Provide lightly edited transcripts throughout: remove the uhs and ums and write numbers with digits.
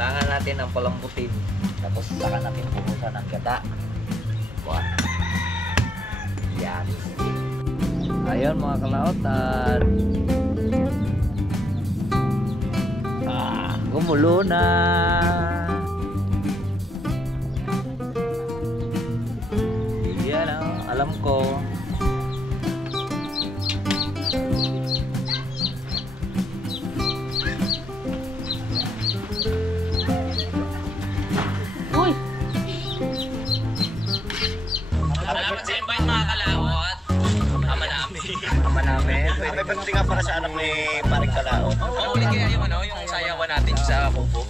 Kailangan natin ng palambutin. Tapos saka natin buhusan ng gata. Buwan. Yan. Ayun mga kalautan. Gumulo na. Yan ang alam ko. Uy! Salamat sa invite mga kalawat. Ama namin. Ama namin. May birthday nga para sa anak ni Paring Kalao. Uli kaya yung yung sayawan natin sa kubo.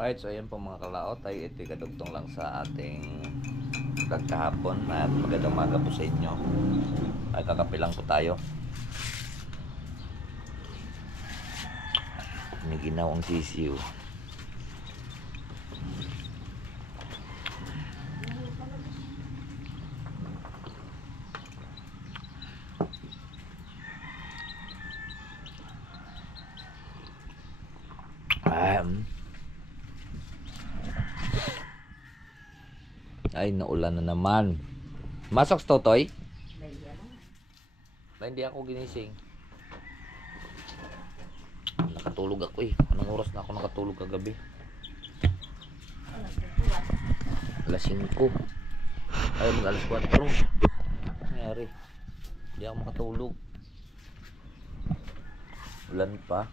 Alright, so ayan po mga kalaot ay ito kadugtong lang sa ating vlog kahapon at magandang umaga po sa inyo. Ay kakapilang po tayo. May ginawang sisiw. Ay, naulan na naman. Masok Totoy? Ba, hindi ako ginising. Nakatulog ako eh. Anong oras na ako nakatulog kagabi? Alas 5. Ay, alas 4. Nangyari. Hindi ako makatulog. Ulan pa.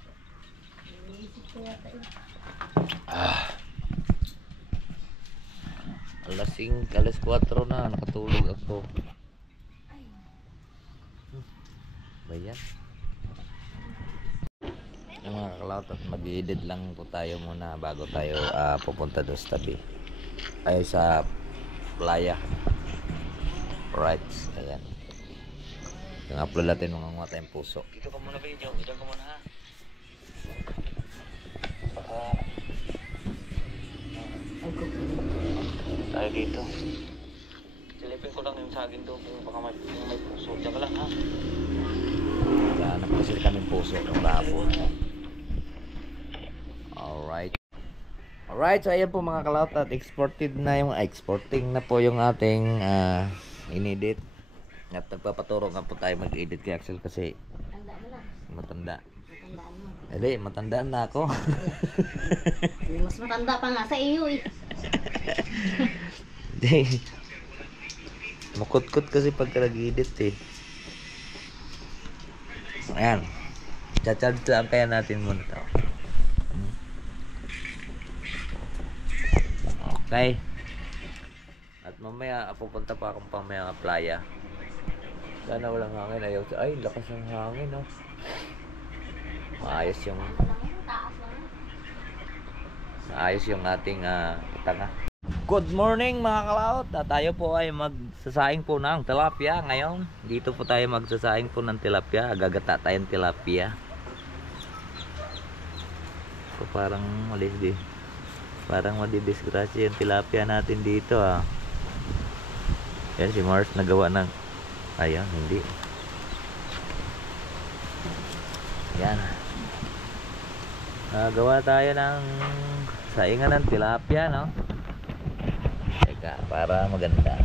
Alas 5, alas 4 na nakatulog ako. Ba yan? Yung mga kakalaot, mag-i-edit lang po tayo muna bago tayo pupunta doon sa tabi. Ay sa playa. Right, ayan. Yung upload natin mga tayong puso. Dito ka muna video, dito ka muna ha. Tayo dito. Silipin ko lang yung saging doon kung baka may puso. Diyan ka lang ha. Hanap kasi kami puso ng kahapon. Alright, so ayan po mga kalaot at exporting na po yung ating inedit. At nagpapaturo nga po tayo mag-edit kay Axel kasi matanda. Hindi, matandaan na ako. Mas matanda pa nga sa iyo eh. Hindi. Makut-kut kasi pagka nag-edit eh. Ayan. Chacharge lang kaya natin muna ito. Okay. At mamaya pupunta pa akong pamaya playa. Sana walang hangin. Ayaw. Ay, lakas ng hangin oh. Maayos yung ating tanga. Good morning mga kalaot. Tayo po ay magsasaing po ng tilapia ngayon. Dito po tayo magsasaing po ng tilapia. Gagata tayong tilapia. So, parang malis di. Parang madidisgrasya yung tilapia natin dito ah. Yan si Mars nagawa ng ayan, hindi. Yan. Gawa tayo ng saingan ng tilapia, no? Teka, para maganda.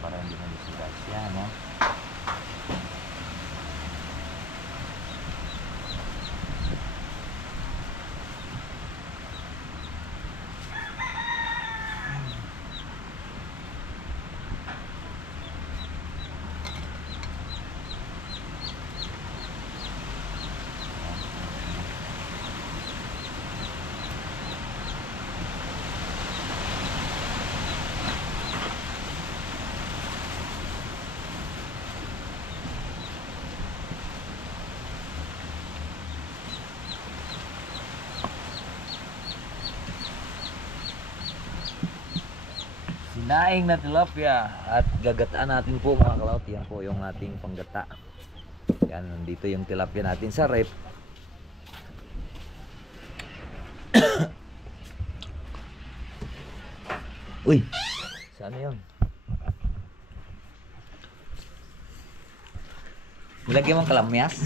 Para hindi na disgrasya, no? Sinaing na tilapia at gagataan natin po mga kalaot. Yan po yung ating panggata. Yan, nandito yung tilapia natin sa rep. Uy, saan yun? Nilagyan mong kalamyas?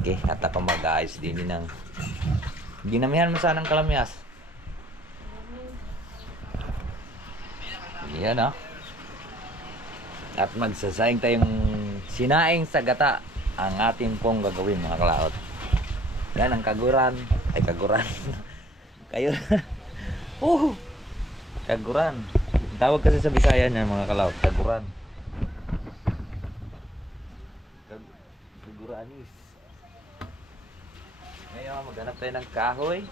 Okay, at ako mag-ayos din ng ginamihan mo sana ng kalamyas. Yan ah. At magsasaing tayong sinaing sa gata ang ating pong gagawin mga kalaot. Yan ang kaguran. Ay kaguran. Kayo. Kaguran. Tawag kasi sa Bisaya niyan mga kalaot. Kaguran. Kaguranis. Ngayon maghanap tayo ng kahoy.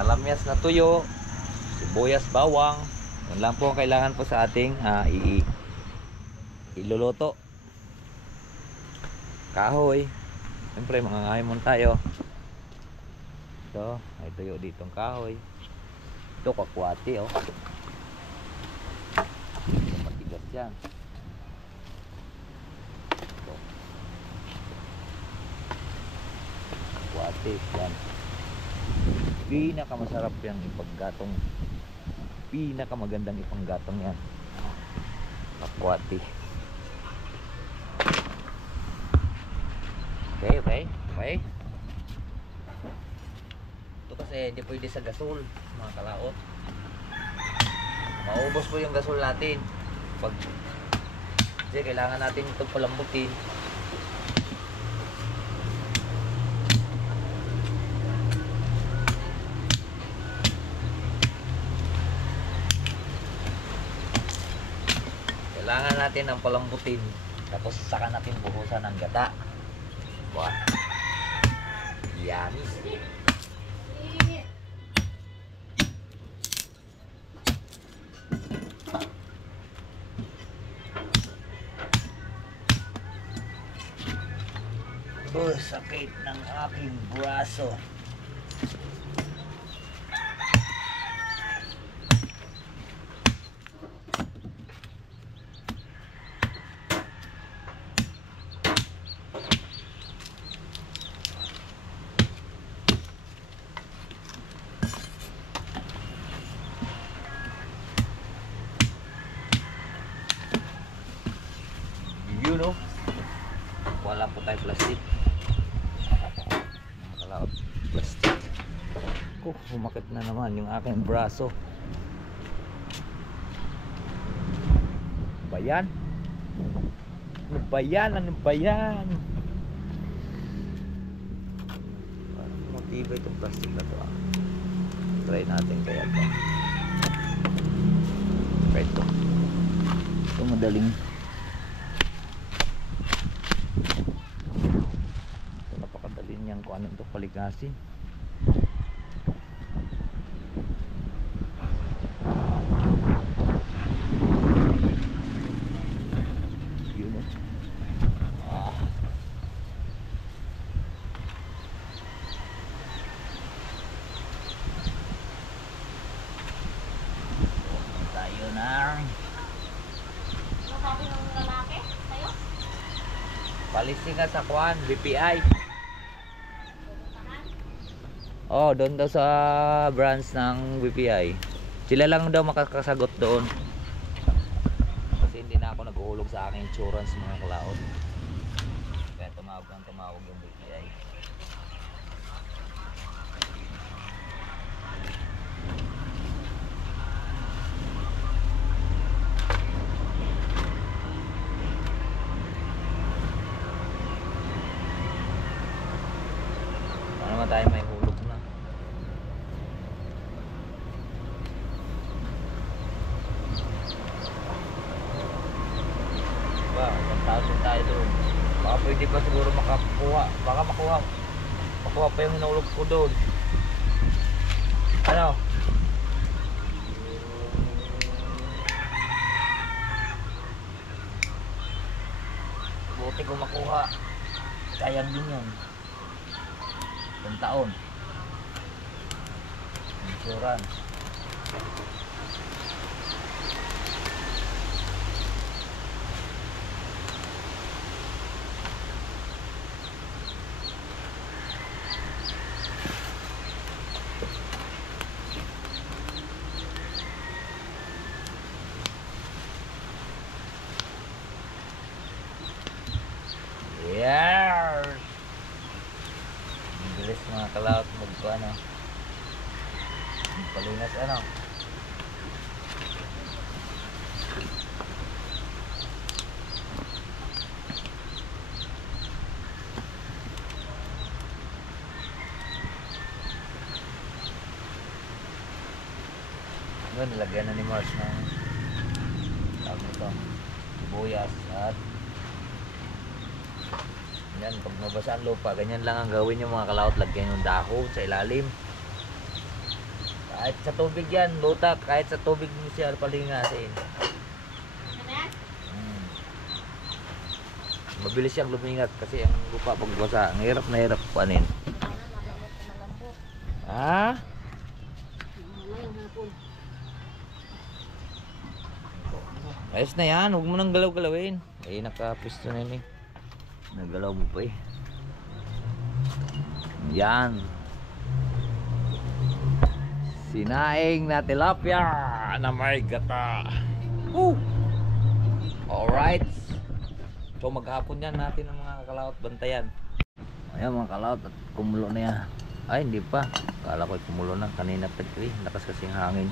Kalamyas na tuyo, sibuyas, bawang. Yan lang po ang kailangan po sa ating iluluto. Kahoy. Siyempre mangangahimon tayo. Ito, may tuyo ditong kahoy. Ito kakwati oh. Ito matigas yan. Ito. Kakwati yan. Pinakamasarap yung ipaggatong, pinakamagandang ipanggatong yan, kakwati. Okay. Ito kasi hindi pwede sa gasol mga kalaot. Maubos po yung gasol natin kasi kailangan natin itong palambutin. Kailangan natin ang palambutin. Tapos saka natin buhusan ng gata. Wah. Yan. Sakit ng aking braso. No? Wala po tayong plastic. Wala plastic. Humakit na naman yung aking braso. Ano ba yan? Ano ba yan? Parang matibay itong plastic na to ah. Try natin kaya ito. Try ito. Ito madaling kung ano ito paligasin. Yun o. Tayo na. Ano sabi ng lalaki sa'yo? Palising ka sa kuan, BPI. Oh, doon daw sa branch ng BPI. Sila lang daw makakasagot doon. Kasi hindi na ako nag-uulog sa aking insurance mga kalaot. Kaya tumawag yung BPI. Ano naman tayo may hulog na. Isang tayo doon. Baka pwede pa siguro makakuha. Baka makuha pa yung hinulog ko doon. Ano? Buti ko makuha. Sayang din yun. 10 taon. Insurance. Yes! Ang bilis mga kalaot ano. Palinas ano. Ano, nilagyan na ni Mars ng tawag nito, sibuyas at yan, pag nabasa ang lupa, ganyan lang ang gawin yung mga kalaot, lagyan yung dahon sa ilalim. Kahit sa tubig yan, lutak, kahit sa tubig mo siya palingasin. Mabilis siyang lumingat kasi ang lupa pag basa, ang hirap na hirap panin. Ha? Ayos na yan, huwag mo nang galaw-galawin. Eh, nakapisto na yun eh. Nagalaw mo pa eh. Yan. Sinaing na tilapia na may gata. Woo! Alright. So maghapon yan natin ang mga kalaot bantayan. Ayan mga kalaot at kumulo na yan. Ay hindi pa. Kala ko kumulo na. Kanina pa eh. Lakas kasing hangin.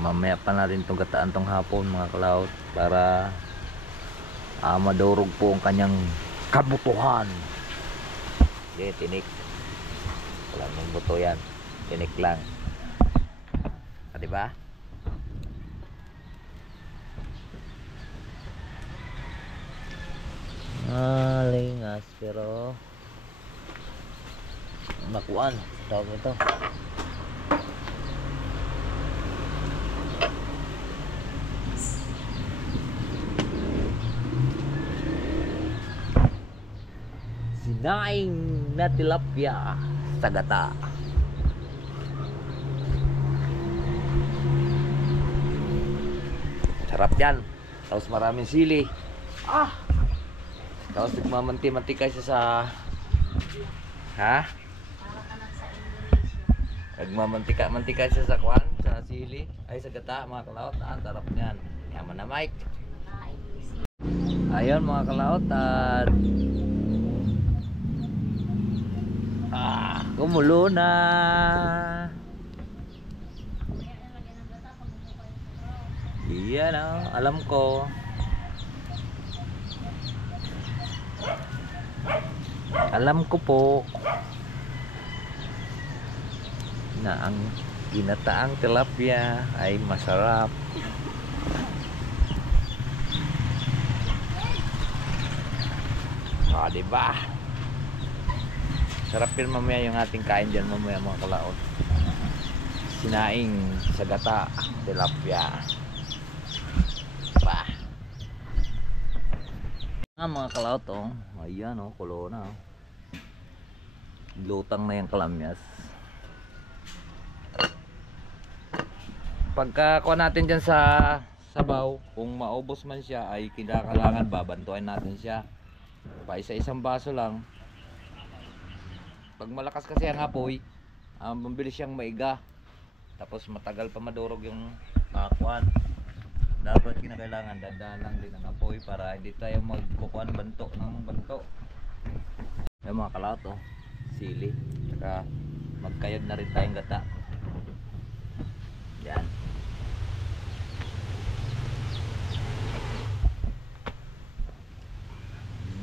Mamaya pa natin itong gataan tong hapon mga kalaot. Para madurog po ang kanyang kabutuhan. Okay, tinik. Wala mong buto yan. Tinik lang. Diba? Lingas pero nakuan tawag ito. Sinaing na tilapia sa gata. Sarap yan. Tapos maraming sili. Tapos nagmamanti-mantika siya sa nagmamantika siya sa kwan, sa sili, ay sa gata mga kalaot. Ang sarap niyan. Yaman na Mike. Ayun mga kalaot at kumulo na. Iyan alam ko. Alam ko po na ang ginataang tilapia ay masarap. Diba? Sarap yun mamaya yung ating kain dyan mamaya mga kalaot. Sinaing sa gata tilapia. Mga kalaot ayan kulo na lutang na yung kalamyas. Pagka kuha natin dyan sa sabaw, kung maubos man siya ay kailangan babantuan natin siya pa isa-isang baso lang. Pag malakas kasi ang apoy, mabilis siyang maiga, tapos matagal pa madurog yung kuhan. Dapat kinakailangan dadaan lang din ang apoy para hindi tayo magkukuhan banto ng banto. Yung mga kalaot sili, saka magkayod na rin tayong gata. Yan.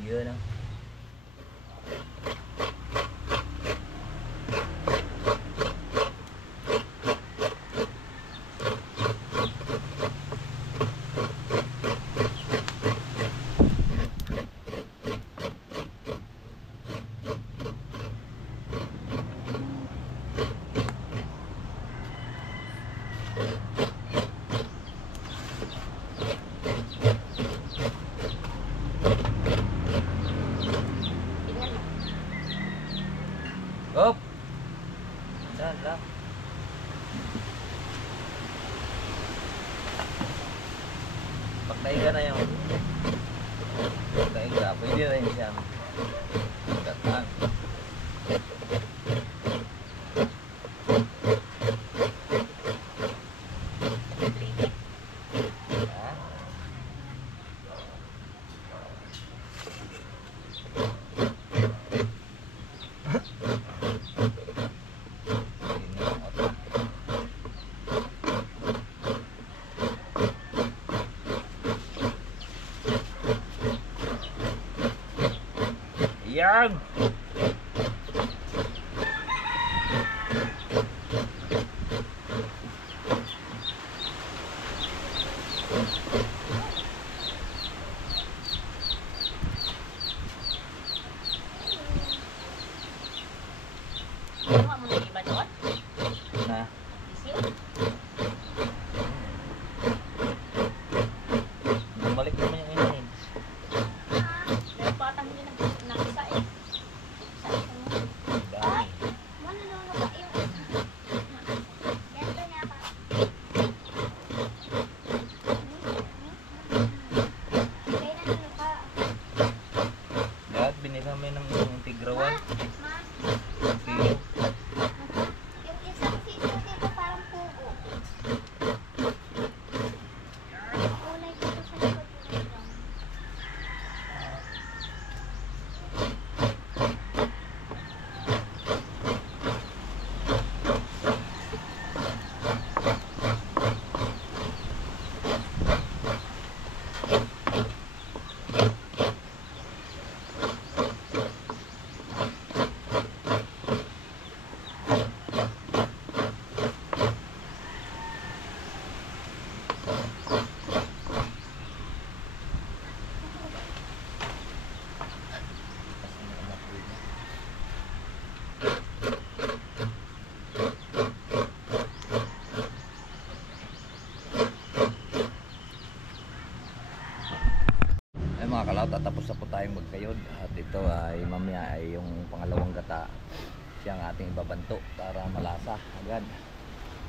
Yun Pwede rin siyang gataan. Yan! Ano mo na iba doon? Na. Isiw? Bumalik naman yung inahin. Meron pa atang hindi nakisa eh. Sa isang mo. Dami. Manunulog ka yung isa. Ganito niya pa. Kaya nanulog ka. Lahat binila mo ng tigrawan. Ma, Kilo. yung isang sito dito parang pugo. Kulay dito sa likod yung lang. Ay mga kalaw, tatapos na po tayong magkayod. At ito ay mamaya ay yung pangalawang gata. Siya ang ating ibabanto para malasa agad.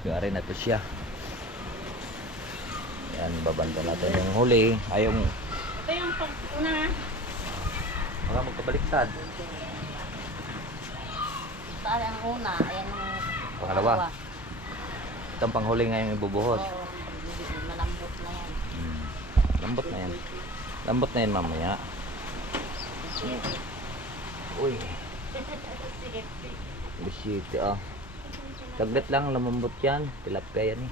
Gari na to siya. Yan, babanto natin yung huli. Ay yung Ito yung pag-una. mga magkabaliktad. Ito ang una. Ayan ang Pangalawa. Itong panghuli ngayon ibubuhos. Oo, malambot na yan. Lambot na yan. Lambot na yan mamaya. Uy, bisiti ah. Saglit lang, lumambot yan. Tilapia yan eh.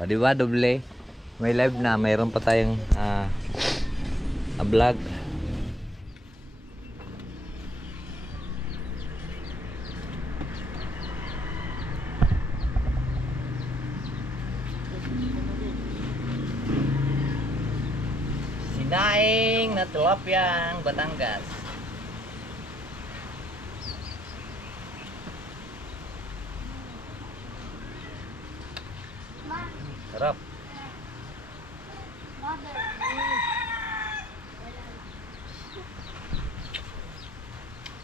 O diba, doble? May live na, mayroon pa tayong vlog. Sinaing na tilapiyang Batangas. Sarap.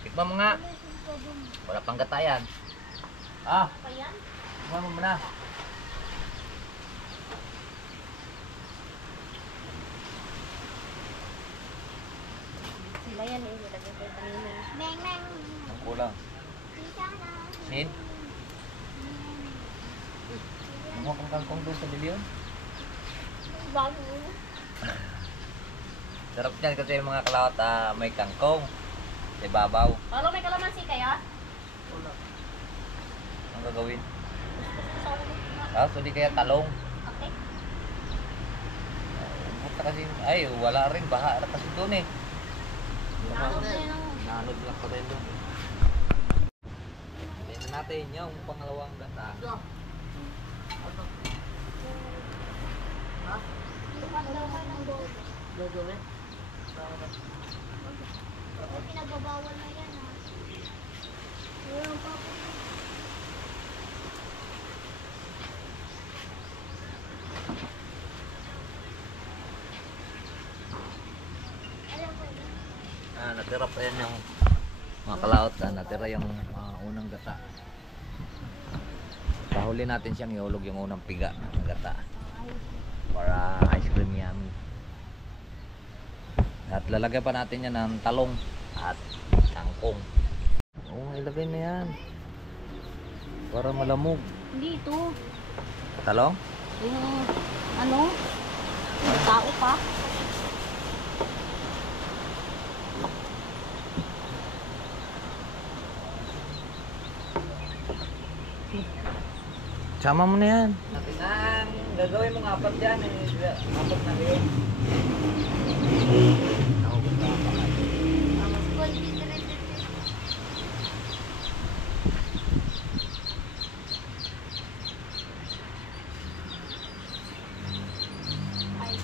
Tikman mo nga. Wala pang gatayan. Ah, Pa yan? tikman mo muna. Sila yan eh. Nilagay ko yung kanina. Meng, meng. Ang kulang. Sin? Kumuha kang kangkong doon sa bilyon. Bago. Sarap niyan kasi yung mga kalawat may kangkong. Sa ibabaw. Palo, may kalamansi kaya? Ang gagawin? Sa ulo. So di kaya talong. Okay. Buta kasi, ay wala rin. Baha na kasi doon eh. Nanod na yun ang... Nanod lang pa tayo doon. Tingnan natin yung pangalawang gata. Gagawin? Pinagbabawal na yan ha. Walang papa. Alam ko yun. Natira pa yan yung mga kalaot. Natira yung unang gata. Pahuli natin siyang iulog yung unang piga ng gata para ice cream yummy. At lalagyan pa natin yan ng talong at kangkong. Oo, ilagay na yan para malamog. Hindi ito. Talong? Yung ano? Yung tao pa. Sama mo na yan. Ang gagawin mong apat dyan. Apat na rin. Ako gusto ka pa. Tapos konti na rin. Ay,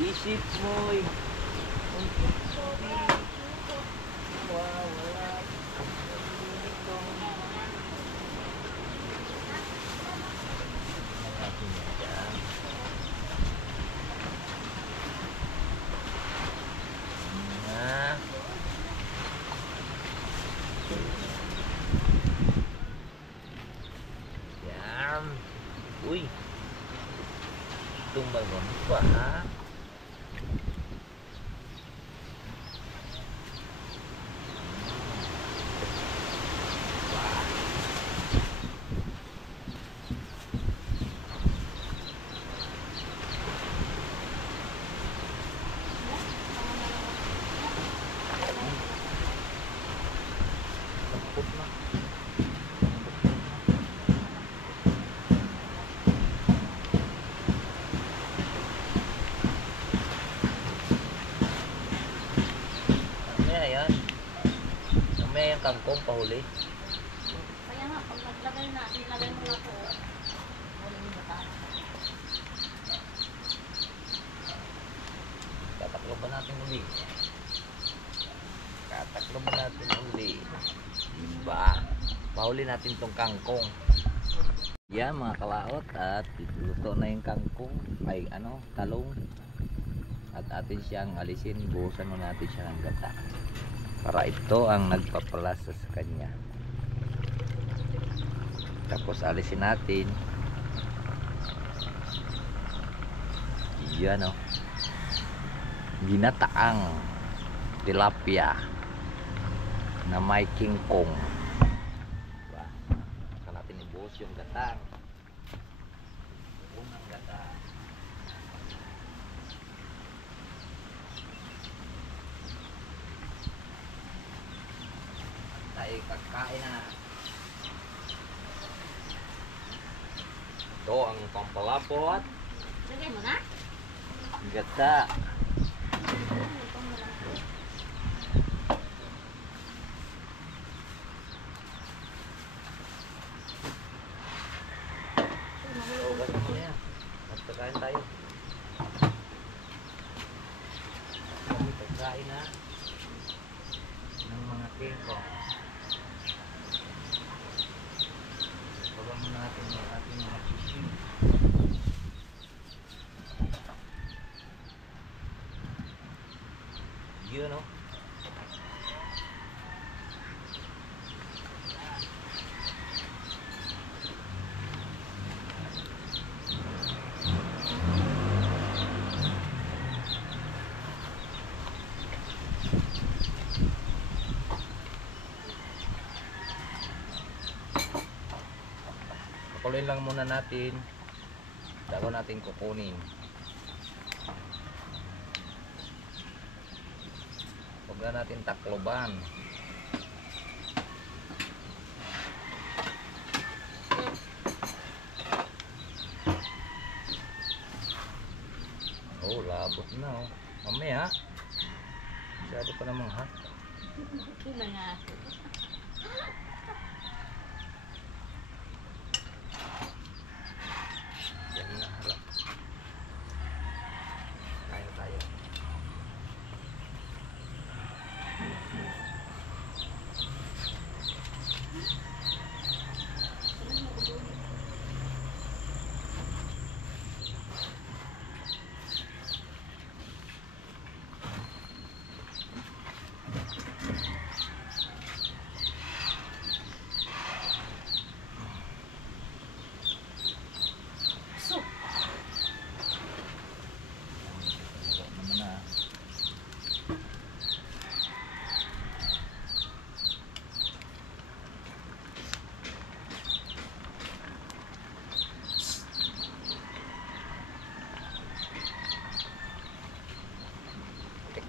Isip mo'y yan. Uy, tumbal mo pa ha. Lambot na. Mamaya yan. Mamaya yung kangkong pahuli. Kaya nga, pag naglagay natin, lagay mo na po. Wala yung bata. Tataklo ba natin uli? Tataklo ba natin uli? Diba? Pahuli natin tong kangkong. Yan mga kalaot, at luto na yung kangkong. Ay ano, talong. At atin siyang alisin, buhusan mo natin siya ng gata. Para ito ang nagpapalasa sa kanya. Tapos alisin natin. Yan o. Ginataang tilapia na may kingkong. Diba? Saka natin ibuhos yung gatang. Unang gata. Tayo kakain na. Ito ang pampalapot. Lagay mo na? Gata. Luto mo lang po. Oo, ganun mo na yan. Magpakain tayo. Kami pagkain na ng mga kingkong. Pagkain muna natin yung ating mga sisig. Yun o. Pakuloyin lang muna natin bago natin kukunin. Huwag na natin takloban. Oh, labot na oh. Mamaya. Masyado pa namang hot. Ito na nga. Yan na harap. Kaya tayo.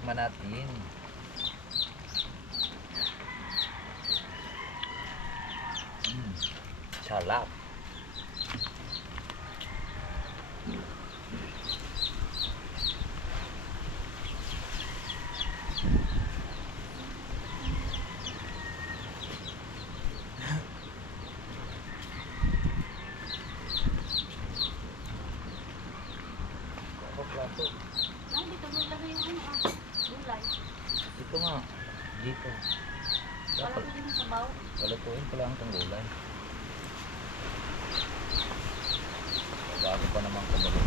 Tikman natin. Sarap. Plato. Dito mo ilagay yung gulay. Ito nga. Dito. Wala ko din sa baw. Palutuin ko lang itong gulay. Bago pa naman kumulo.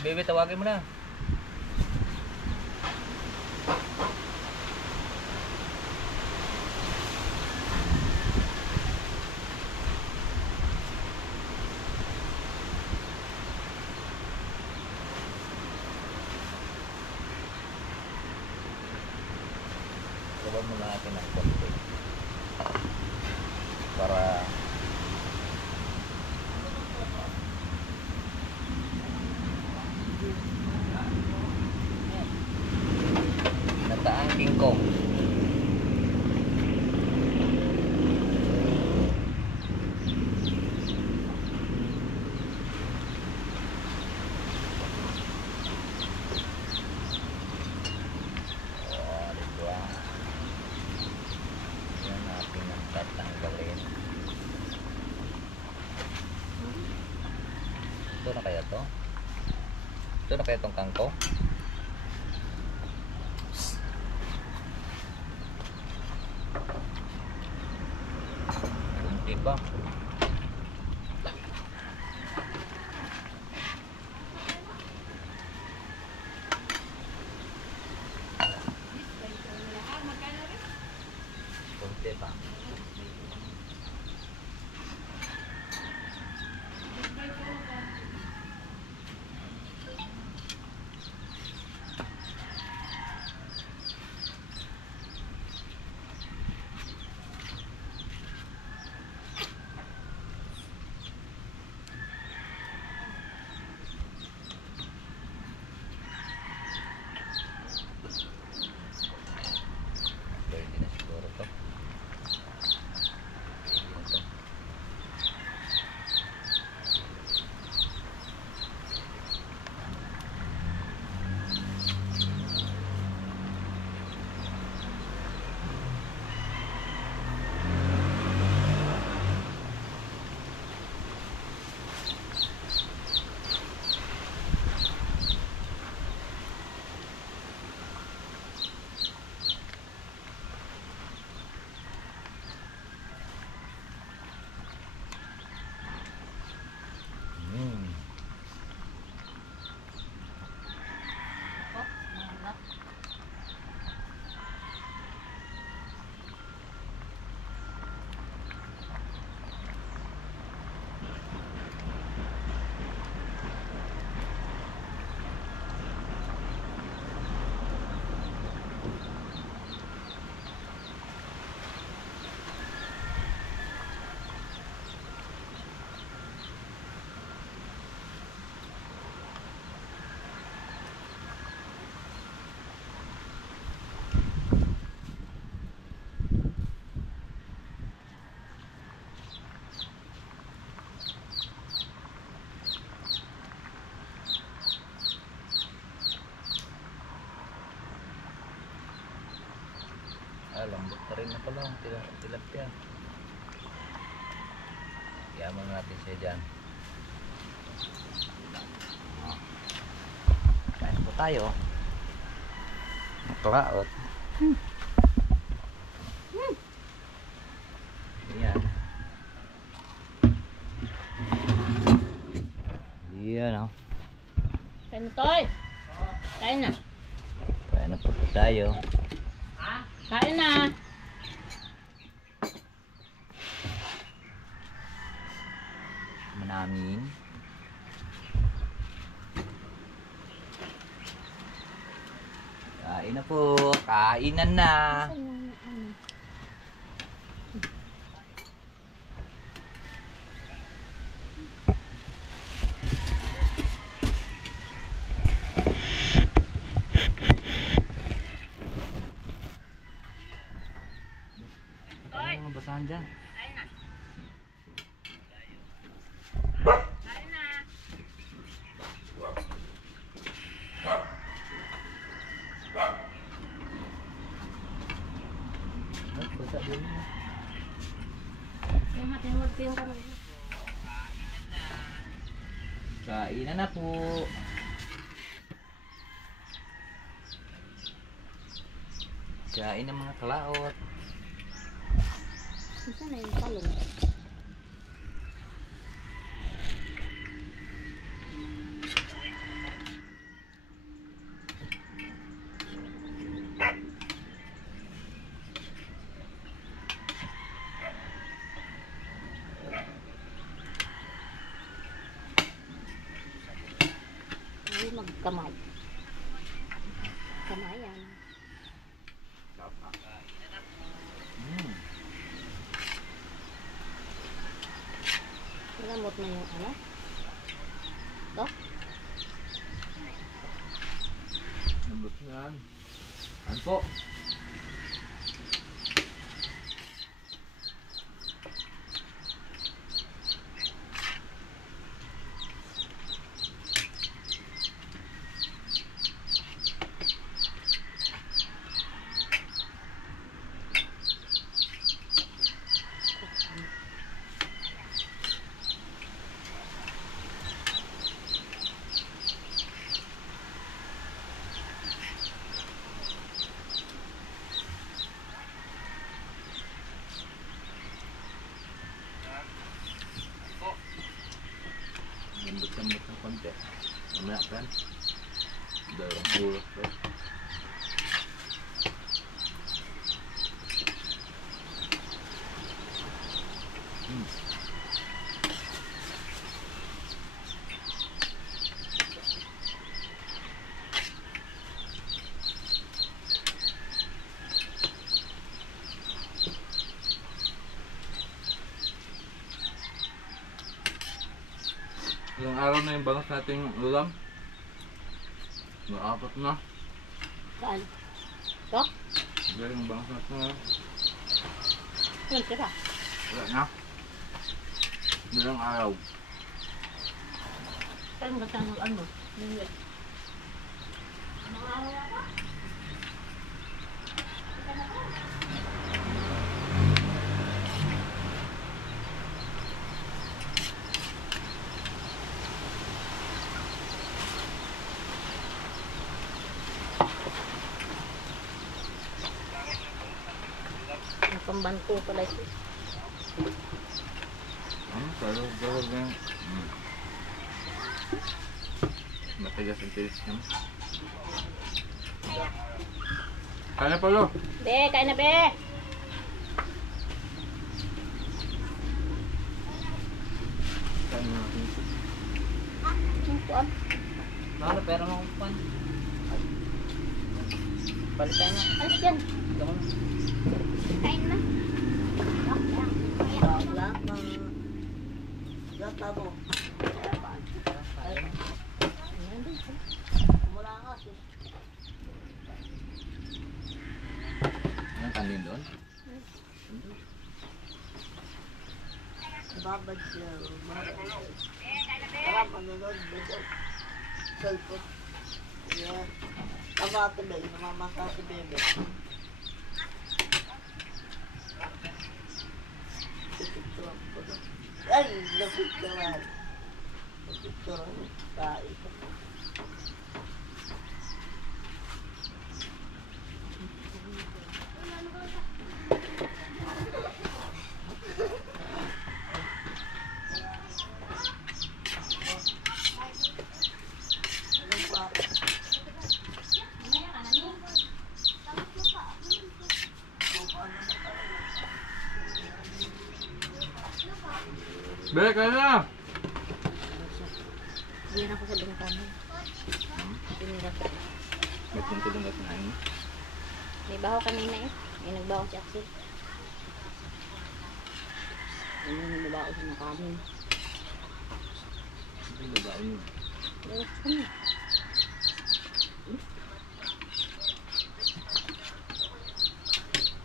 Bebe, tawagin mo na. Gawin mo natin ng konti para nataang kingkong. Ito na kaya to? Ito na kaya tong kangkong? Kunti ba? Kunti pa. Pwede na siguro to. Lambot na rin na pala ang tilapia. Yaman natin siya dyan. Kain po tayo. Klaot. Yan. Yan o. Kain na, Toy. Kain na. Kain na po tayo. Kain na. kasama namin. Kain na po. Kainan na. Saan yung ano? Ano mga basahan dyan? Basa din. Yung hatin-hod ko yung kamay. Kainan na po. Kain ng mga kalaot. Saan na yung talong? Ay, magkamay. Kamayan. Mm. Nalamot na yung ano? Ito? Nambot yan. Ano po? Lambot-lambot ng konti. Mamaya kan. Dalawang ulos po. Ilang araw na yung bangas nating ulam? Naapat na. Saan? Ito? Dahil yung bangas natin na Yung tira. wala na. Ilang araw. Saan ba saan yung ano? Yung wet. Anong araw ako? Ang pambanto pala ito. Sarap na. Matigas ang tilis niya. Kaya pala. Be, kain na be! Kaya natin. Yung kuwan. Mahalo, pero makukupan. Palitan niya. Alis dyan. Ito ko na. Kain na. Anong kanin doon? Babad siya. Tara, manunod. Cellphone. Yeah. Tama ito ba? Namamasa si Bebe. Ay, napicturan. Napicturan. Kain. Bek, kaya na! Hindi ako sa bintana. Tinira ko. May tulong ka na yun. May baho kanina eh. May nagbaho si Axel. Ano yung nagbaho siya ng kanin? Ano ba yun? Lawas ka na.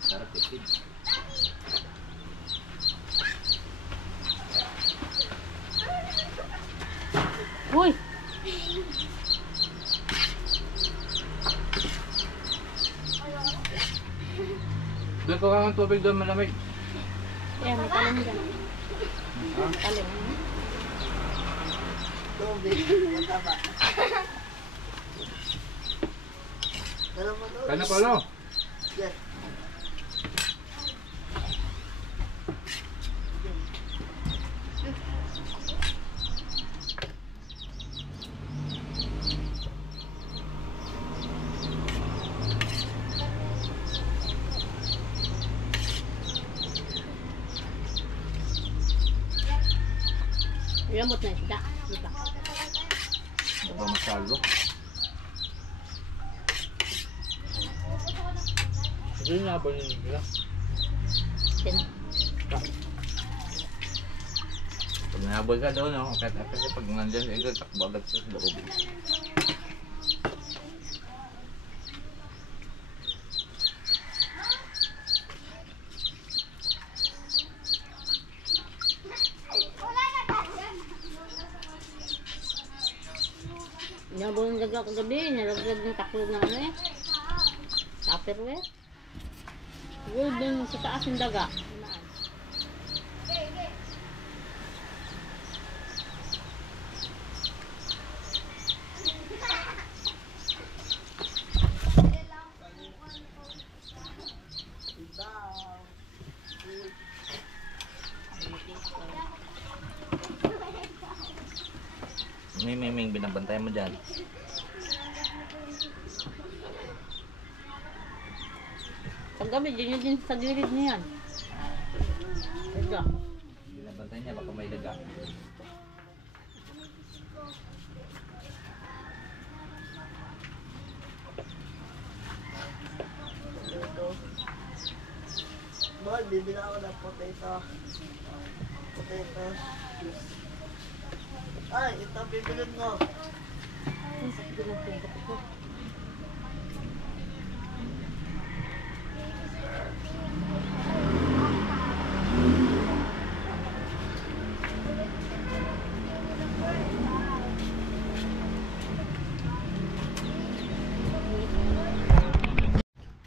Sarap tipid. Uy! Doon ko kang tubig doon malamig. Kaya may talong dyan. Talong. Tubig. Mataba. Dala mo doon. Kaya na pala. Yes. Lamot na isda. Di ba? Baka masalo. Hindi na ba yun nila? Sino? Pag nahabol ka doon, no? Kahit kasi pag nandyan, ikaw takbo agad sa loob. Nabong ng daga kagabi. Nalaglag ng taklog ng ano eh. Tupperware. Siguro dun sa taas ng daga. May binabantay mo dyan. Paggabi, dyan din sa gilid niyan. Daga. Binabantay niya, baka may daga. Boy, bibili ako ng potato. Potato. Ay, ito bibilin mo. Ang sakit ng tingkat ko.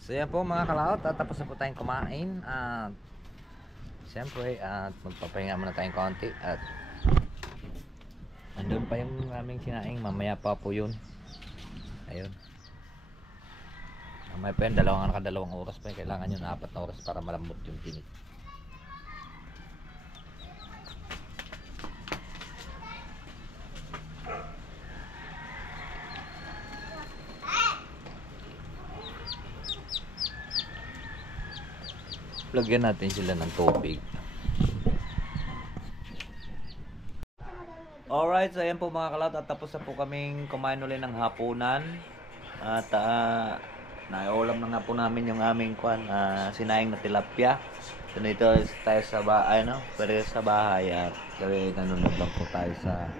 So yan po mga kalaot, at tapos na po tayong kumain at siyempre at magpapahinga muna tayong konti at andun pa yung aming sinaing, mamaya pa po yun. Ayun, mamaya pa yun, nakadalawang oras pa yun. Kailangan yun 4 na oras para malambot yung tinik. Lagyan natin sila ng tubig. Alright, so ayan po mga kalaot, at tapos na po kaming kumain ulit ng hapunan. At naiulam na nga po namin yung aming sinaing na tilapia. So nito tayo sa bahay, pero sa bahay at nanonood lang po tayo sa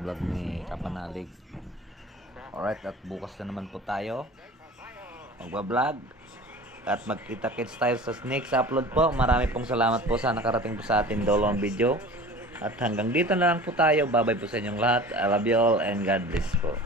vlog ni Kapanalig. Alright, at bukas na naman po tayo magbablog. At magkita-kits tayo sa next upload po. Marami pong salamat po sa nakarating po sa atin dalawang video. At hanggang dito na lang po tayo. Bye bye po sa inyong lahat. I love you all and God bless po.